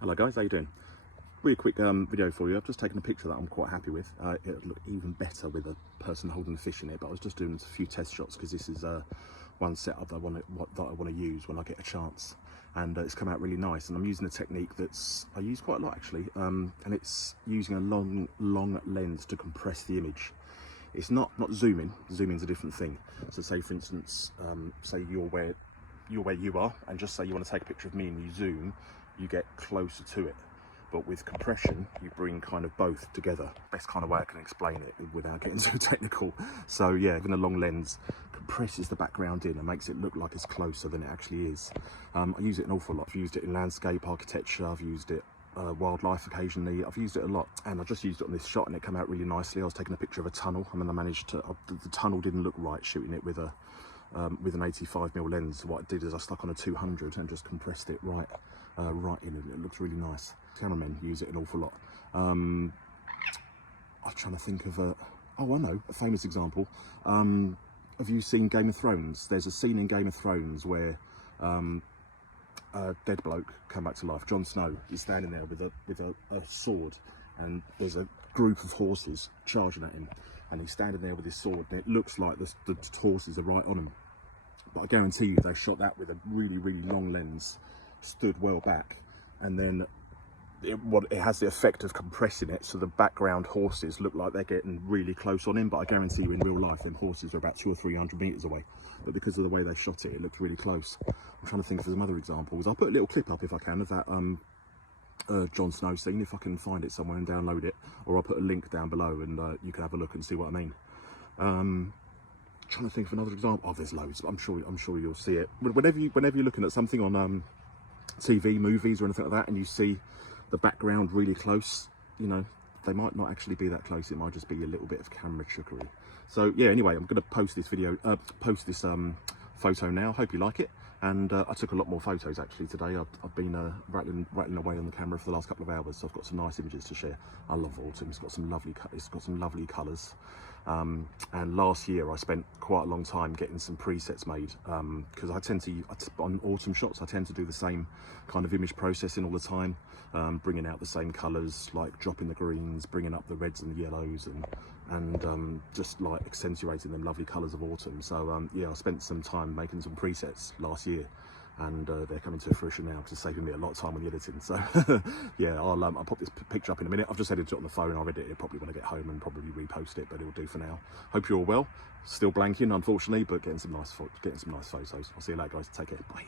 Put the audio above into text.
Hello guys, how you doing? Really quick video for you. I've just taken a picture that I'm quite happy with. It would look even better with a person holding the fish in it, but I was just doing a few test shots because this is one setup that I want to use when I get a chance, and it's come out really nice. And I'm using a technique I use quite a lot actually, and it's using a long lens to compress the image. It's not zooming. Zooming's a different thing. So say for instance, say you're where you are, and just say you want to take a picture of me and you zoom, you get closer to it. But with compression, you bring kind of both together. Best kind of way I can explain it without getting too technical. So yeah, even a long lens compresses the background in and makes it look like it's closer than it actually is. I use it an awful lot. I've used it in landscape architecture, I've used it wildlife occasionally. I've used it a lot, and I just used it on this shot and it came out really nicely. I was taking a picture of a tunnel, and then I managed to, the tunnel didn't look right shooting it with an 85mm lens. What I did is I stuck on a 200 and just compressed it right in, and it looks really nice. Cameramen use it an awful lot. I'm trying to think of oh I know, a famous example. Have you seen Game of Thrones? There's a scene in Game of Thrones where a dead bloke come back to life. Jon Snow is standing there with a sword, and there's a group of horses charging at him, and he's standing there with his sword, and it looks like the horses are right on him. But I guarantee you they shot that with a really long lens, stood well back, and then it has the effect of compressing it, so the background horses look like they're getting really close on him, but I guarantee you in real life them horses are about 200 or 300 meters away. But because of the way they shot it, it looked really close. I'm trying to think of some other examples. I'll put a little clip up if I can of that Jon Snow scene, if I can find it somewhere and download it, or I'll put a link down below and you can have a look and see what I mean. Trying to think of another example. Oh, there's loads. I'm sure you'll see it whenever you're looking at something on TV, movies, or anything like that, and you see the background really close. You know, they might not actually be that close. It might just be a little bit of camera trickery. So yeah, anyway, I'm going to post this photo now. Hope you like it. And I took a lot more photos actually today. I've been rattling away on the camera for the last couple of hours, so I've got some nice images to share. I love autumn. It's got some lovely colours. And last year I spent quite a long time getting some presets made, because on autumn shots I tend to do the same kind of image processing all the time, bringing out the same colours, like dropping the greens, bringing up the reds and the yellows, and just like accentuating them lovely colours of autumn. So yeah, I spent some time making some presets last year, and they're coming to fruition now because it's saving me a lot of time on the editing. So yeah, I'll pop this picture up in a minute. I've just edited it on the phone. I'll edit it probably when I get home and probably repost it, but it'll do for now. Hope you're all well. Still blanking unfortunately, but getting some nice photos. I'll see you later guys. Take care. Bye.